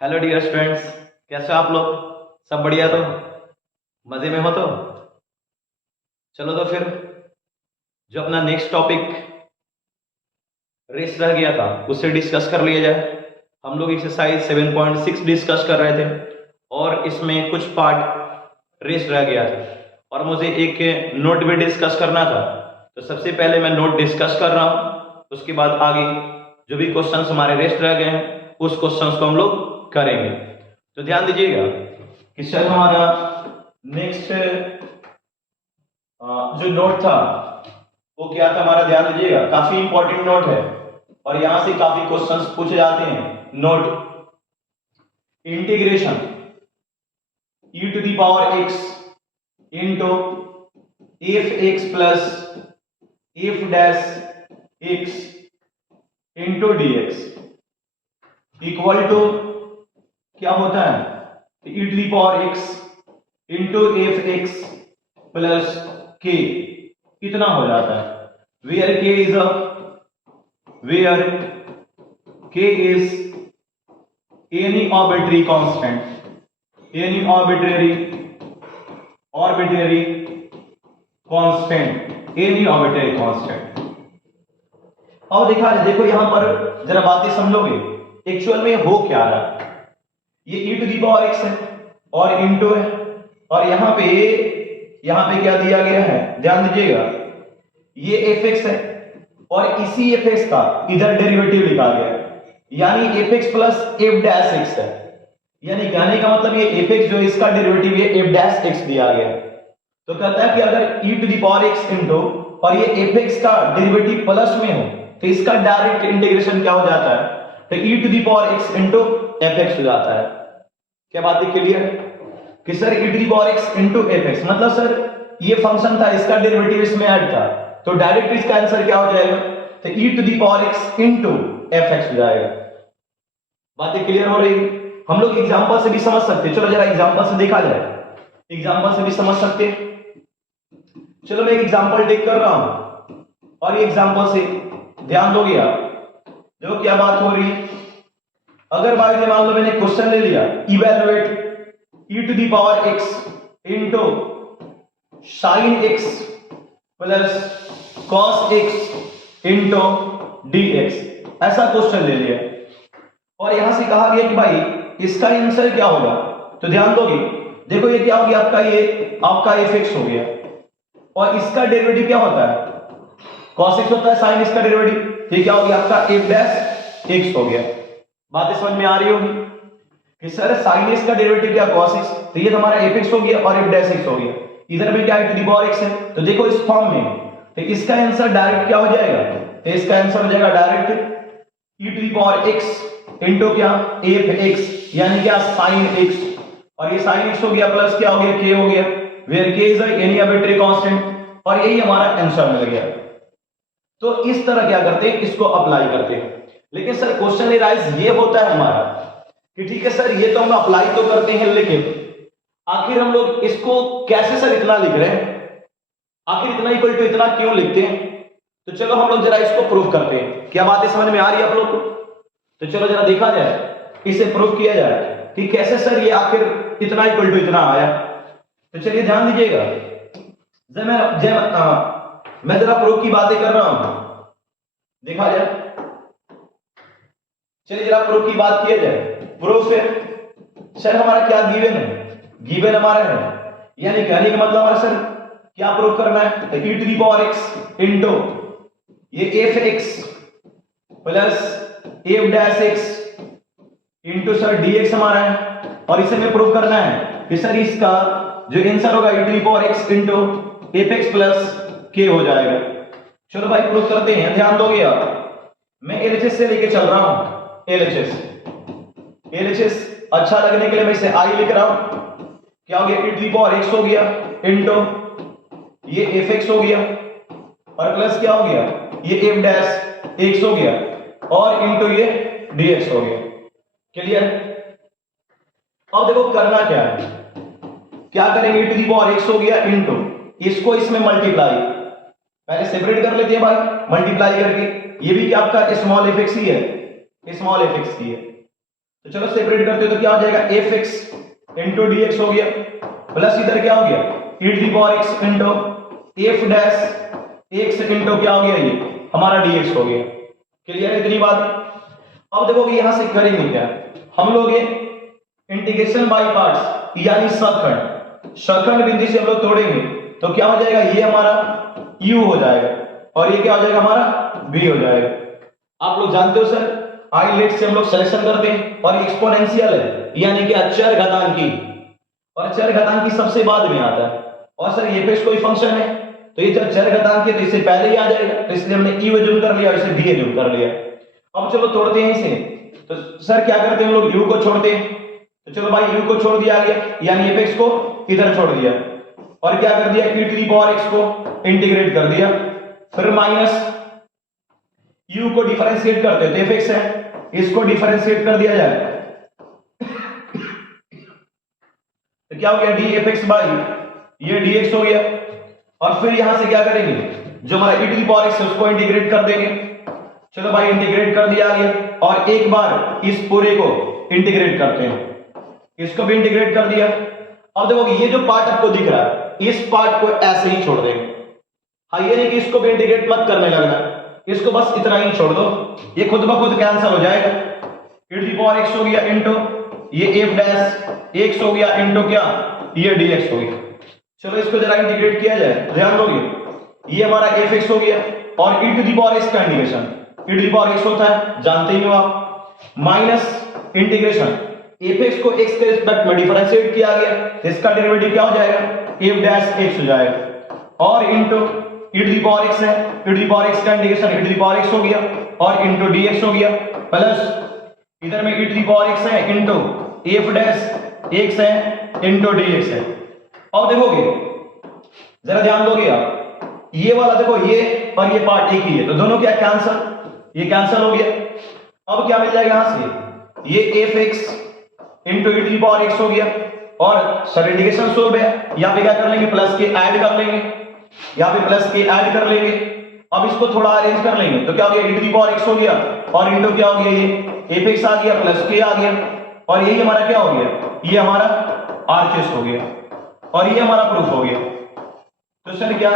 Hello dear students, कैसे हो आप लोग? सब बढ़िया तो? मजे में हो तो? चलो तो फिर जो अपना नेक्स्ट टॉपिक रेस रह गया था उससे डिस्कस कर लिया जाए। हम लोग एक्सरसाइज 7.6 डिस्कस कर रहे थे और इसमें कुछ पार्ट रेस रह गया था और मुझे एक नोट भी डिस्कस करना था। तो सबसे पहले मैं नोट डिस्कस कर रहा हूँ, उसके बाद आगे जो भी क्वेश्चंस हमारे रेस्ट रह गए हैं उस क्वेश्चंस को हम लोग करेंगे। तो ध्यान दीजिएगा कि सर हमारा नेक्स्ट जो नोट था वो क्या था हमारा, ध्यान दीजिएगा, काफी इंपॉर्टेंट नोट है और यहां से काफी क्वेश्चंस पूछे जाते हैं। Note integration e to the power x into F X plus F dash x into D X equal to क्या होता है, e to the power x into F X plus K कितना हो जाता है, where k is any arbitrary constant, any arbitrary constant। और देखो यहां पर जरा बातें समझोगे, एक्चुअल में हो क्या रहा है। ये e to the power x है और इंटू है और यहां पे क्या दिया गया है, ध्यान दीजिएगा, ये fx है और इसी fx का इधर डेरिवेटिव लिखा गया है, यानी fx plus f dash x है। यानी कहने का मतलब ये fx जो इसका डेरिवेटिव ये f डैश x दिया गया है। तो कहता है कि अगर e to the power x into और ये fx का डेरिवेटिव प्लस में हो तो इसका डायरेक्ट इंटीग्रेशन क्या हो जाता है, तो e to the power x into fx हो जाता है। क्या बात है क्लियर कि sir e to the power x into fx मतलब सर ये फंक्शन था, इसका डेरिवेटिव इसमें ऐड था, तो डायरेक्ट इसका आंसर क्या हो जाएगा, तो e to the power x into fx हो जाएगा। बातें क्लियर हो रही? हम लोग एग्जांपल से भी समझ सकते हैं, चलो जरा एग्जांपल से देखा जाए, एग्जांपल से भी समझ सकते हैं। चलो मैं एक एग्जांपल टेक कर रहा हूं और ये एग्जांपल से ध्यान दोगे आप, देखो क्या बात हो रही है। अगर मान लो मैंने क्वेश्चन ले लिया, evaluate e to the power x into sin x plus cos x into dx, ऐसा क्वेश्चन ले लिया और यहां से कहा गया कि भाई इसका आंसर क्या होगा। तो ध्यान दोगे, देखो ये क्या हो गया, आपका fx हो गया और इसका डेरिवेटिव क्या होता है, cos x होता है, sin x का डेरिवेटिव, ये क्या हो गया आपका f डैश x हो गया। बातें समझ में आ रही होगी कि सर sin x का डेरिवेटिव क्या cos x, तो ये हमारा fx हो गया और f डैश x हो गया, इधर में क्या e to the power x है, तो देखो इस फॉर्म में तो इसका आंसर डायरेक्ट क्या हो जाएगा, तो इसका आंसर हो जाएगा direct e to the power x into क्या fx, यानी क्या sin x, और ये sin x हो गया प्लस क्या हो गया k हो गया, where k is any arbitrary constant, और यही हमारा आंसर मिल गया। तो इस तरह क्या करते हैं, इसको अप्लाई करते हैं। लेकिन सर क्वेश्चन राइज ये होता है हमारा कि ठीक है सर ये तो हम अप्लाई तो करते हैं, लेकिन आखिर हम लोग इसको कैसे सर इतना लिख रहे हैं, आखिर इतना इक्वल टू इतना क्यों लिखते हैं। तो चलो हम लोग जरा इसको प्रूफ करते हैं। क्या बातें समझ में आ रही है आप लोग को? तो चलो जरा देखा जाए, इसे प्रूफ किया जाए कि कैसे सर ये आखिर इतना इक्वल टू इतना आया। तो चलिए ध्यान दीजिएगा, मैं जरा प्रूफ की बातें कर रहा हूं, देखा जाए, चलिए जरा प्रूफ की बात किया जाए। प्रूफ है सर हमारा क्या गिवन है, गिवन हमारा है, यानी कहने का मतलब हमारा सर क्या प्रूफ करना है, तो e to the power x into ये F X plus F dash x into sir dx हमारा है, और इसे में प्रूफ करना है कि सर इसका जो आंसर होगा e to the power x into F X plus K हो जाएगा। चलो भाई प्रूफ करते हैं, ध्यान दोगे आप, मैं एलएचएस से लेके चल रहा हूं, एलएचएस अच्छा लगने के लिए मैं इसे आई लिख रहा हूं, क्या हो गया e to the power x हो गया इंटू ये एफ एक्स हो गया और प्लस क्या हो गया ये एफ डैश एक्स हो गया और इंटू ये dx हो गया। क्लियर? अब देखो करना क्या है, क्या करेंगे, e to the power x हो गया इंटू इसको इसमें मल्टीप्लाई, पहले सेपरेट कर लेते हैं भाई, मल्टीप्लाई करके, ये भी क्या आपका स्मॉल एफ एक्स ही है, स्मॉल एफ एक्स ही है, तो चलो सेपरेट करते हो तो क्या हो जाएगा f x into D x हो गया, प्लस इधर क्या हो गया e to the power x into f dash x into क्या हो गया ये हमारा डी एक्स हो गया। क्लियर है इतनी बात। अब देखो कि यहां से करेंगे क्या, हम लोग ये इंटीग्रेशन बाय पार्ट्स यानी शतखंड बिंदु से हम लोग तोड़ेंगे तो क्या हो जाएगा, ये हमारा u हो जाएगा और ये क्या हो जाएगा हमारा v हो जाएगा। आप लोग जानते हो सर आइलेट से हम लोग सिलेक्शन करते हैं और एक्सपोनेंशियल है यानी कि अचर घातांकी, और चर घातांकी सबसे बाद में आता है। और सर ये पे कोई फंक्शन है तो ये जब चर घातांकी है तो इससे पहले ही आ जाएगा, तो इसलिए हमने e एज्यूम कर लिया और इसे v एज्यूम कर लिया। अब चलो तोड़ते हैं इसे, तो सर क्या करते हैं हम लोग u को छोड़ते हैं, तो चलो भाई u को छोड़ दिया गया यानी f को इधर छोड़ दिया और क्या कर दिया e to the power x को इंटीग्रेट कर दिया, फिर माइनस u को डिफरेंशिएट करते हैं तो fx है इसको डिफरेंशिएट कर दिया जाए तो क्या हो गया dfx बाई ये dx हो गया। और फिर यहां से क्या करेंगे जो हमारा e to the power x है उसको इंटीग्रेट कर देंगे। चलो भाई इंटीग्रेट कर दिया गया और एक बार इस पूरे को इंटीग्रेट करते हैं, इसको भी इंटीग्रेट कर दिया। अब देखो ये जो पार्ट आपको दिख रहा है इस पार्ट को ऐसे ही छोड़ देंगे। हाँ ये नहीं कि इसको भी इंटीग्रेट मत करने लगना, इसको बस इतना ही छोड़ दो, ये खुद ब खुद कैंसिल हो जाएगा। e to the power x हो गया इनटू ये f डैश x हो गया इनटू क्या ये dx हो गया। चलो इसको जरा इंटीग्रेट किया जाए, ध्यान दोगे ये हमारा fx हो गया और e to the power x का integration e to the power x होता है जानते ही हो आप, माइनस इंटीग्रेशन fx को x के रिस्पेक्ट में डिफरेंशिएट किया गया, इसका डेरिवेटिव क्या हो जाएगा f डैश x हो जाएगा और into e to the power x है e to the power x का integration e to the power x हो गया और इनटू dx हो गया, प्लस इधर में e to the power x है इनटू f डैश x है इनटू dx है। अब देखोगे जरा ध्यान दोगे आप ये वाला देखो ये और ये पार्ट एक ही है तो दोनों क्या कैंसिल, ये कैंसिल हो गया। अब क्या मिल जाएगा यहां से ये fx into e to the power x हो गया और सर इंटीग्रेशन सोल्व है, यहां पे क्या कर लेंगे प्लस के ऐड कर लेंगे, यहां पे प्लस के ऐड कर लेंगे। अब इसको थोड़ा अरेंज कर लेंगे तो क्या हो गया e to the power x हो गया और इनटू क्या हो गया ये fx आ गया प्लस के आ गया और यही हमारा क्या हो गया ये हमारा RHS हो गया और ये हमारा प्रूफ हो गया। तो सर क्या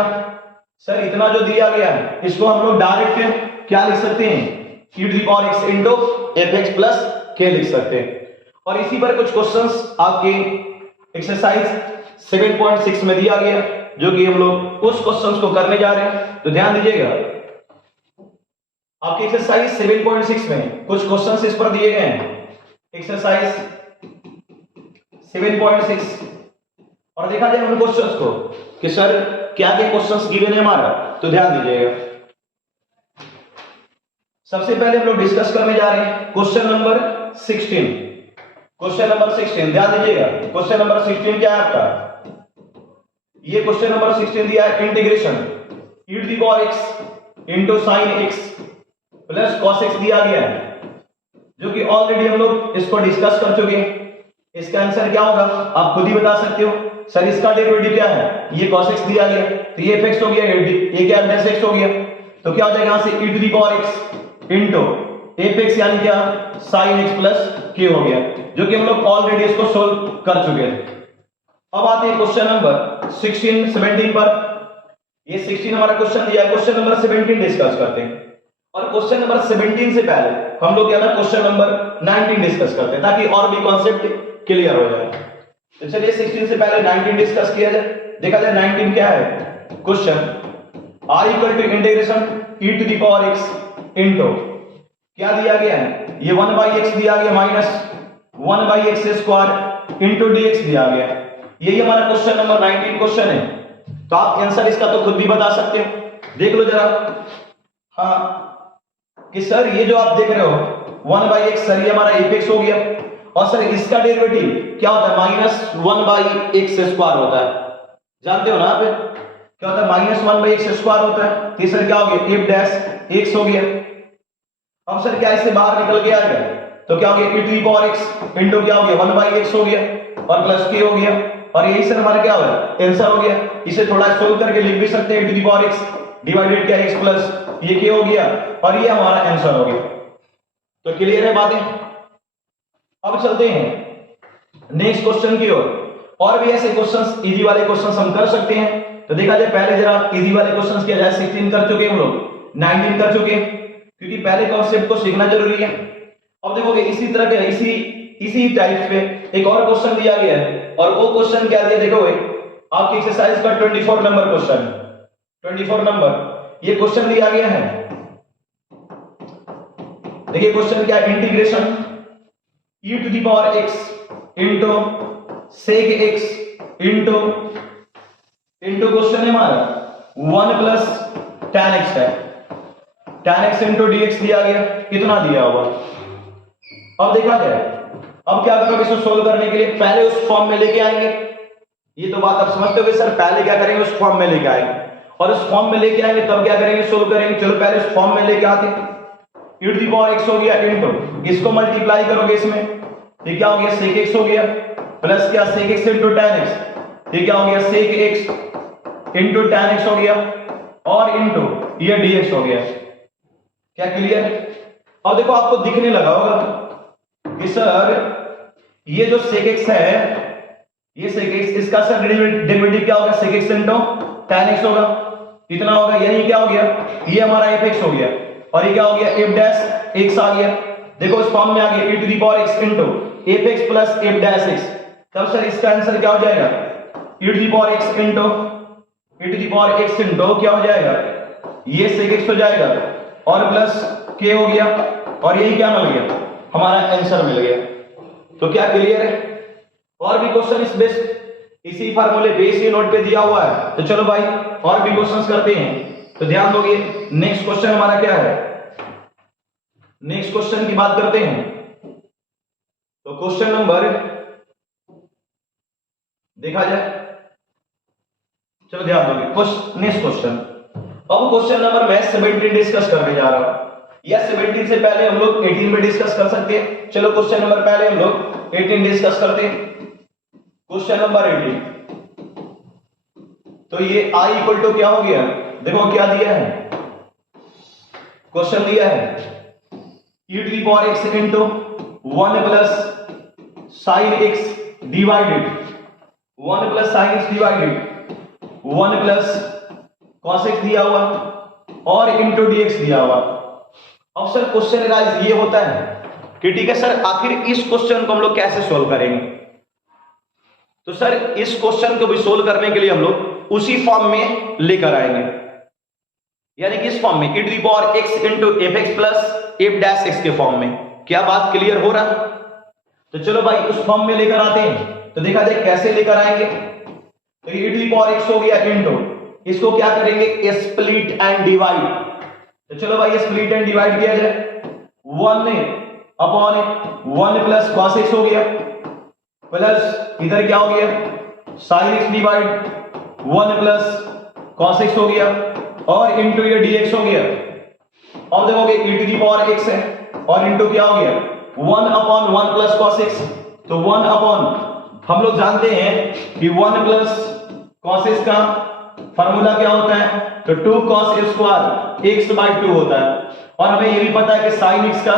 सर इतना जो दिया गया है इसको हम लोग डायरेक्ट क्या लिख सकते हैं e to the power x into fx plus k लिख सकते हैं। और इसी पर कुछ क्वेश्चंस आपके एक्सरसाइज 7.6 में दिया गया जो कि हम लोग उस क्वेश्चंस को करने जा रहे हैं, तो ध्यान दीजिएगा आपके एक्सरसाइज 7.6 में कुछ क्वेश्चंस इस पर दिए गए हैं, एक्सरसाइज 7.6 और देखा जाए उन क्वेश्चंस को कि सर क्या क्या क्वेश्चंस गिवन है हमारा, तो ध्यान दीजिएगा। सबसे पहले हम लोग डिस्कस करने जा रहे हैं क्वेश्चन नंबर 16। क्वेश्चन नंबर 16 ध्यान दीजिएगा, क्वेश्चन नंबर 16 क्या है आपका, ये क्वेश्चन नंबर 16 दिया है integration e to the power x into sin x plus cos x दिया गया है जो कि ऑलरेडी हम लोग इसको डिस्कस कर चुके हैं। इसका आंसर क्या होगा आप खुद ही बता सकते हो, सर इसका डेरिवेटिव क्या है ये cos x दिया गया तो ये fx हो गया ये क्या sin x हो गया, तो क्या हो जाएगा यहां से e to the power x into fx यानी क्या sin x प्लस k हो गया जो कि हम लोग ऑलरेडी इसको सोल्व कर चुके हैं। अब आते हैं क्वेश्चन नंबर 16 17 पर। ये 16 हमारा क्वेश्चन दिया है, क्वेश्चन नंबर 17 डिस्कस करते हैं और क्वेश्चन नंबर 17 से पहले हम लोग क्या ना क्वेश्चन नंबर 19 डिस्कस करते हैं ताकि और भी कॉन्सेप्ट क्लियर हो जाए। तो चलिए 16 से पहले 19 डिस्कस किया जाए। देखा जाए 19 क्या है question, r equal to integration e to the power x into क्या दिया गया है ये 1/x दिया गया minus 1/x square into dx दिया गया। यही हमारा क्वेश्चन नंबर 19 क्वेश्चन है, तो आप आंसर इसका तो खुद भी बता सकते हो, देख लो जरा। हाँ कि सर ये जो आप देख रहे हो 1/x सर ये हमारा fx हो गया और सर इसका डेरिवेटिव क्या होता है माइनस 1/x स्क्वायर होता है, जानते हो ना आप क्या होता है माइनस 1/x स्क्वायर होता है, तो सर क्या हो गया f डैश x हो गया। अब सर क्या इससे बाहर निकल के आएगा तो क्या हो गया e to the power x into क्या हो गया 1/x हो गया और प्लस k हो गया और यही सर हमारा क्या हुआ आंसर हो गया। इसे थोड़ा सोल्व करके लिख भी सकते हैं e to the power x divided क्या x प्लस ये k हो गया और ये हमारा आंसर हो गया। तो क्लियर है बातें। अब चलते हैं नेक्स्ट क्वेश्चन की ओर। और भी ऐसे क्वेश्चंस, इजी वाले क्वेश्चंस हम कर सकते हैं। तो देखा जाए पहले जरा इजी वाले क्वेश्चंस किया जाए। 16 कर चुके हम लोग, 19 कर चुके हैं, क्योंकि पहले कॉन्सेप्ट को सीखना जरूरी है। अब देखोगे इसी तरह के इसी टाइप पे एक और क्वेश्चन दिया गया है, और वो क्वेश्चन क्या दिया देखोगे, आपकी एक्सरसाइज का 24 नंबर क्वेश्चन, 24 नंबर ये क्वेश्चन दिया गया है। देखिए क्वेश्चन क्या है, integration e to the power x into sec x into question है हमारा 1 प्लस tan x है, tan x इंटू dx दिया गया, कितना दिया हुआ। अब देखा जाए, अब क्या करोगे इसको सोल्व करने के लिए, पहले उस फॉर्म में लेके आएंगे। ये तो बात आप समझते हो कि सर पहले क्या करेंगे, उस फॉर्म में लेके आएंगे, और उस फॉर्म में लेके आएंगे तब क्या करेंगे, सोल्व करेंगे। चलो पहले उस फॉर्म में लेके आते हैं। e to the power x हो गया इंटू, इसको मल्टीप्लाई करोगे इसमें, ये क्या हो गया sec x हो गया, प्लस क्या sec x into tan x, ये क्या हो गया sec x into tan x हो गया, और इंटू ये dx हो गया। क्या क्लियर? अब देखो आपको दिखने लगा होगा कि सर ये जो sec x है, ये sec x, इसका सर डेरिवेटिव क्या होगा, sec x into tan x होगा, इतना होगा। यानी क्या हो गया, ये हमारा f(x) हो गया, और ये क्या हो गया, f डैश x आ गया। देखो इस फॉर्म में आ गया e to the power x into f(x) plus f dash x। तब सर इसका आंसर क्या हो जाएगा, e to the power x into क्या हो जाएगा, ये sec x हो जाएगा, और प्लस k हो गया, और यही क्या मिल गया, हमारा आंसर मिल गया। तो क्या क्लियर है? और भी क्वेश्चन इस बेस, इसी फार्मूले बेस ही नोट पे दिया हुआ है। तो चलो भाई और भी क्वेश्चंस करते हैं। तो ध्यान दोगे, नेक्स्ट क्वेश्चन हमारा क्या है, नेक्स्ट क्वेश्चन की बात करते हैं। तो क्वेश्चन नंबर देखा जाए, चलो ध्यान दोगे नेक्स्ट क्वेश्चन। अब क्वेश्चन नंबर मैं 17 डिस्कस करने जा रहा हूं, या 17 से पहले हम लोग 18 में डिस्कस कर सकते हैं। चलो क्वेश्चन नंबर पहले हम लोग 18 डिस्कस करते हैं। क्वेश्चन नंबर 18, तो ये i इक्वल टू क्या हो गया, देखो क्या दिया है, क्वेश्चन दिया है e to the power x into 1 plus sine x divided 1 plus sine x divided 1 plus cos x दिया हुआ, और इंटू dx दिया हुआ। अब सर क्वेश्चन गाइस ये होता है कि ठीक है सर आखिर इस क्वेश्चन को हम लोग कैसे सोल्व करेंगे। तो सर इस क्वेश्चन को भी सोल्व करने के लिए हम लोग उसी फॉर्म में लेकर आएंगे, यानी कि इस फॉर्म में e to the power x into f(x) plus f dash x के फॉर्म में। क्या बात क्लियर हो रहा? तो चलो भाई उस फॉर्म में लेकर आते हैं। तो देखा जाए कैसे लेकर आएंगे। तो e to the power x हो गया इंटू, इसको क्या करेंगे, स्प्लिट एंड डिवाइड। तो चलो भाई स्प्लिट एंड डिवाइड किया जाए, 1 प्लस cos x हो गया, प्लस इधर क्या हो गया, sin x divide 1 plus cos x हो गया, और इंटू ये dx हो गया। अब देखोगे e to the power x है, और इंटू क्या हो गया, 1 प्लस cos x। तो 1 हम लोग जानते हैं कि 1 प्लस cos x का फार्मूला क्या होता है, तो 2 cos a square x by 2 होता है। और हमें ये भी पता है कि sin x का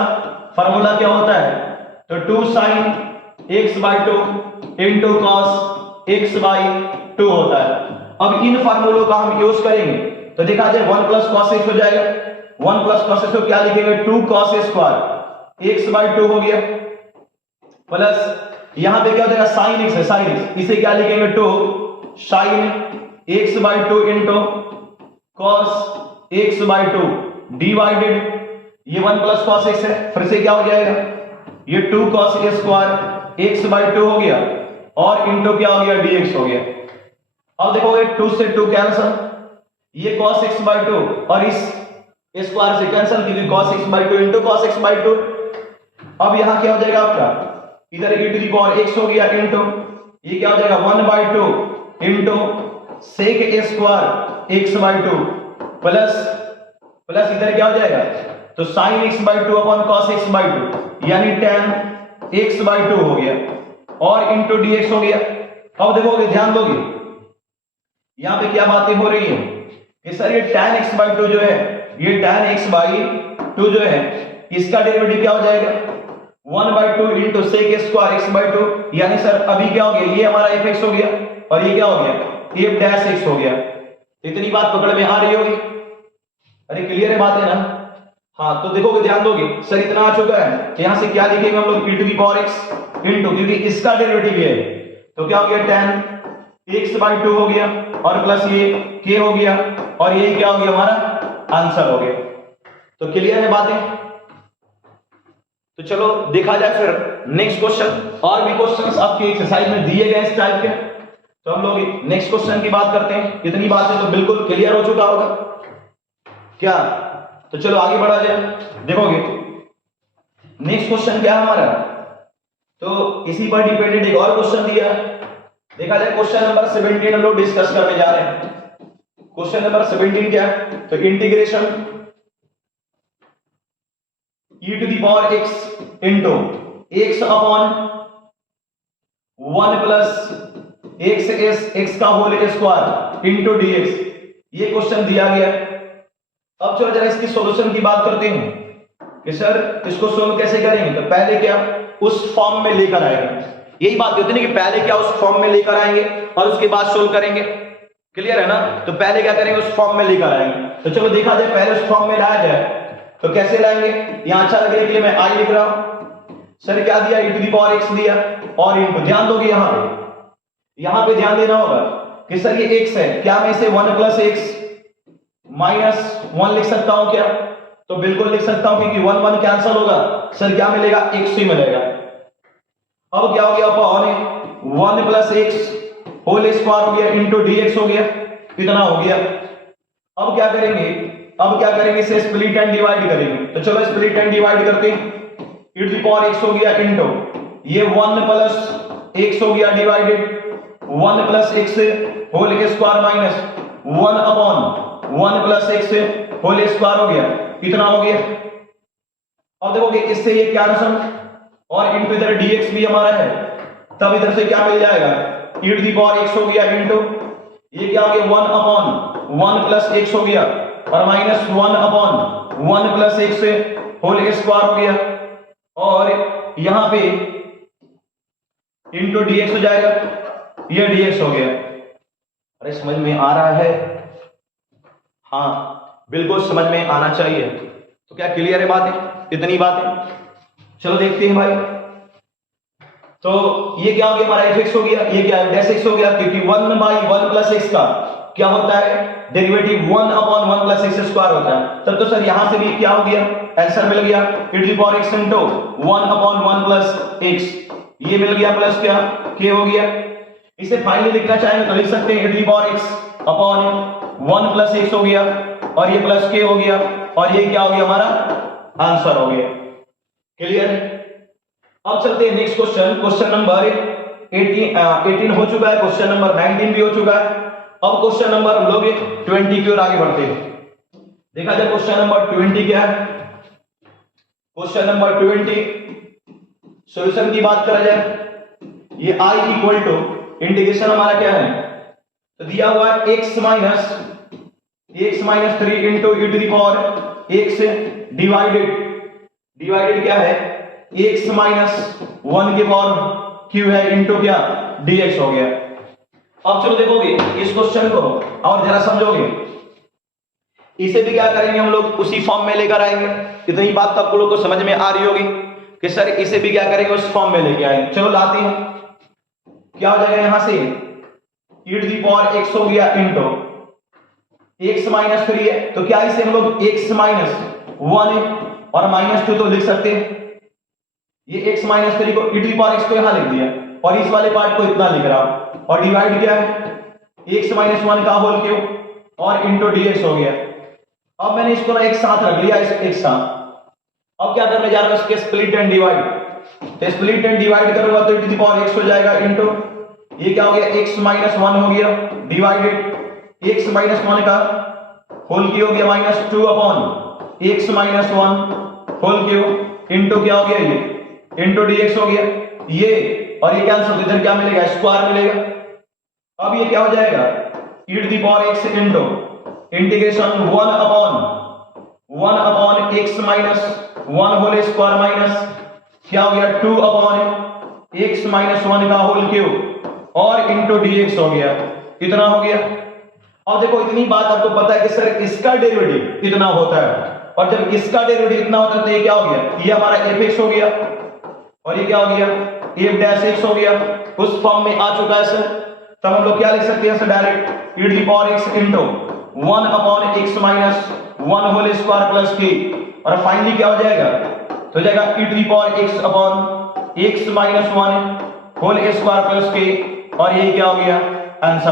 फार्मूला क्या होता है, तो 2 sin x by 2 into cos x by 2 होता है। अब इन फार्मूलों का हम यूज करेंगे। तो देखा जाए 1 प्लस cos x हो जाएगा, 1 प्लस cos x को क्या लिखेंगे, 2 cos a square x by 2 हो गया, प्लस यहां पे क्या हो जाएगा, sin x है, sin x, इसे क्या लिखेंगे, 2 sin x by 2 into cos x by 2 divided, ये 1 प्लस cos x है, फिर से क्या हो जाएगा, ये 2 cos a square x by 2 हो गया, और इंटू क्या हो गया, dx हो गया। अब देखोगे 2 से 2 कैंसिल, ये cos x बाई 2 और इस स्क्वायर से कैंसिल, क्योंकि cos x by 2 into cos x by 2। अब यहां क्या हो जाएगा आपका, इधर e to the power x हो गया इंटू, ये क्या हो जाएगा 1 by 2 into sec a square x by 2, plus इधर क्या हो जाएगा, तो sin x by 2 upon cos x by 2, यानी tan x बाई 2 हो गया, और इंटू dx हो गया। अब देखोगे ध्यान दोगे यहां पे क्या बातें हो रही है कि सर ये tan x बाई 2 जो है, ये tan x बाई 2 जो है, इसका डेरिवेटिव क्या हो जाएगा, 1/2 इंटू सेक स्क्वायर x/2, यानी सर अभी क्या हो गया, ये हमारा fx हो गया और ये क्या हो गया, f डैश x हो गया। इतनी बात पकड़ में आ रही होगी? अरे क्लियर है बात है ना? हाँ, तो देखोगे, ध्यान दोगे, सर इतना आ चुका है, यहां से क्या लिखेंगे हम लोग, e to the power x into, क्योंकि इसका डेरिवेटिव है तो क्या हो गया, tan x/2 हो गया और प्लस ये k हो गया और ये क्या हो गया, हमारा आंसर हो गया। तो क्लियर है बातें? तो चलो देखा जाए फिर नेक्स्ट क्वेश्चन। और भी क्वेश्चंस आपके एक्सरसाइज में दिए गए इस टाइप के, तो हम लोग नेक्स्ट क्वेश्चन की बात करते हैं। इतनी बातें तो बिल्कुल क्लियर हो चुका होगा क्या? तो चलो आगे बढ़ा जाए। देखोगे नेक्स्ट क्वेश्चन क्या है हमारा, तो इसी पर डिपेंडेंट एक और क्वेश्चन दिया है। देखा जाए क्वेश्चन नंबर 17 हम लोग डिस्कस करने जा रहे हैं। क्वेश्चन नंबर 17 क्या है, तो integration e to the power x into x upon 1 plus x का होल स्क्वायर इंटू dx, ये क्वेश्चन दिया गया। अब चलो जरा इसकी सॉल्यूशन की बात करते हैं कि सर इसको सोल्व कैसे करेंगे। तो पहले क्या उस फॉर्म में लेकर आएंगे, यही बात होती है ना कि पहले क्या उस फॉर्म में लेकर आएंगे और उसके बाद सोल्व करेंगे। क्लियर है ना? तो पहले क्या करेंगे, उस फॉर्म में लेकर आएंगे। तो चलो देखा जाए पहले उस फॉर्म में लाया जाए तो कैसे लाएंगे। यहां अच्छा लगने के लिए मैं आई लिख रहा हूं। सर क्या दिया, e to the power x दिया और इनको ध्यान दोगे, यहां पे ध्यान देना होगा कि सर ये x है, क्या मैं इसे 1 प्लस x माइनस 1 लिख सकता हूं क्या? तो बिल्कुल लिख सकता हूं, क्योंकि 1 1 कैंसिल होगा, सर क्या मिलेगा, x ही मिलेगा। अब क्या हो गया, upon 1 plus x whole square हो गया इंटू dx हो गया, कितना हो गया। अब क्या करेंगे, इसे स्प्लिट एंड डिवाइड करेंगे। तो चलो स्प्लिट एंड डिवाइड करते हैं। e to the power x हो गया इंटू ये 1 प्लस x हो गया divided 1 plus x whole square minus 1 upon 1 plus x whole square हो गया, कितना हो गया। अब देखोगे इससे ये कैंसल और इंटू इधर dx भी हमारा है, तब इधर से क्या मिल जाएगा, e to the power x हो गया इंटू ये क्या हो गया 1 अपॉन 1 प्लस x हो गया और minus 1 upon 1 plus x whole square हो गया और यहां पे इंटू dx हो जाएगा, ये dx हो गया। अरे समझ में आ रहा है? हाँ बिल्कुल समझ में आना चाहिए। तो क्या क्लियर है बातें, इतनी बातें? चलो देखते हैं भाई। तो ये क्या हो गया, हमारा fx हो गया, ये क्या है डैश x हो गया, क्योंकि 1/1 प्लस x का क्या होता है, derivative 1 upon 1 plus x square होता है। तब तो सर यहां से भी क्या हो गया, आंसर मिल गया e to the power x into 1 upon 1 plus x, ये मिल गया प्लस क्या k हो गया। इसे फाइनली लिखना चाहेंगे तो लिख सकते हैं e to the power x upon 1 plus x हो गया और ये प्लस k हो गया और ये क्या हो गया, हमारा आंसर हो गया। क्लियर है? अब चलते हैं नेक्स्ट क्वेश्चन। क्वेश्चन नंबर 18 हो चुका है, क्वेश्चन नंबर 19 भी हो चुका है। अब क्वेश्चन नंबर हम लोग 20 की ओर आगे बढ़ते हैं। देखा जाए क्वेश्चन नंबर 20 क्या है। क्वेश्चन नंबर 20 सॉल्यूशन की बात करा जाए, ये i इक्वल टू इंटीग्रेशन हमारा क्या है, तो दिया हुआ है x minus 3 into e to the power x divided क्या है x माइनस 1 के पावर q है इंटू क्या dx हो गया। अब चलो देखोगे इस क्वेश्चन को और जरा समझोगे, इसे भी क्या करेंगे हम लोग उसी फॉर्म में लेकर आएंगे। इतनी बात तो आप लोगों को समझ में आ रही होगी कि सर इसे भी क्या करेंगे उस फॉर्म में लेके आएंगे। चलो लाते हैं, क्या हो जाएगा यहां से e to the power x हो गया इंटू x माइनस 3 है, तो क्या इसे हम लोग x माइनस 1 और माइनस 2 तो लिख सकते हैं। ये x माइनस 3 को e to the power x को यहां लिख दिया और इस वाले पार्ट को इतना लिख रहा और डिवाइड क्या है x माइनस 1 का होल क्यूब और इंटू dx हो गया। अब मैंने इसको ना एक साथ रख लिया, एक साथ। अब क्या करने जा रहा हूं, इसके स्प्लिट एंड डिवाइड। तो स्प्लिट एंड डिवाइड करूंगा तो e to the power x हो जाएगा इंटू ये क्या हो गया x माइनस 1 हो गया डिवाइडेड x माइनस 1 का होल क्यूब हो गया minus 2 upon x minus 1 whole cube into क्या हो गया ये इंटू dx हो गया ये, और ये कैंसिल, इधर क्या मिलेगा स्क्वायर मिलेगा। अब ये क्या हो जाएगा e to the power x into integration 1 upon x minus 1 whole square minus क्या हो गया 2 अपॉन x माइनस 1 का होल क्यूब और इंटू dx हो गया। कितना हो गया? अब देखो इतनी बात आपको पता है कि सर इसका डेरिवेटिव इतना होता है, और जब इसका डेरिवेटिव इतना होता है तो ये क्या हो गया? ये हमारा fx हो गया और ये क्या हो गया? f डैश x हो गया। उस फॉर्म में आ चुका है सर, तब हम लोग क्या लिख सकते हैं sir? Direct e to the power x into 1 upon x minus 1 whole square plus k, और फाइनली क्या हो जाएगा? तो हो जाएगा e to the power x upon x minus 1 whole square plus k, और ये क्या हो गया? आंसर।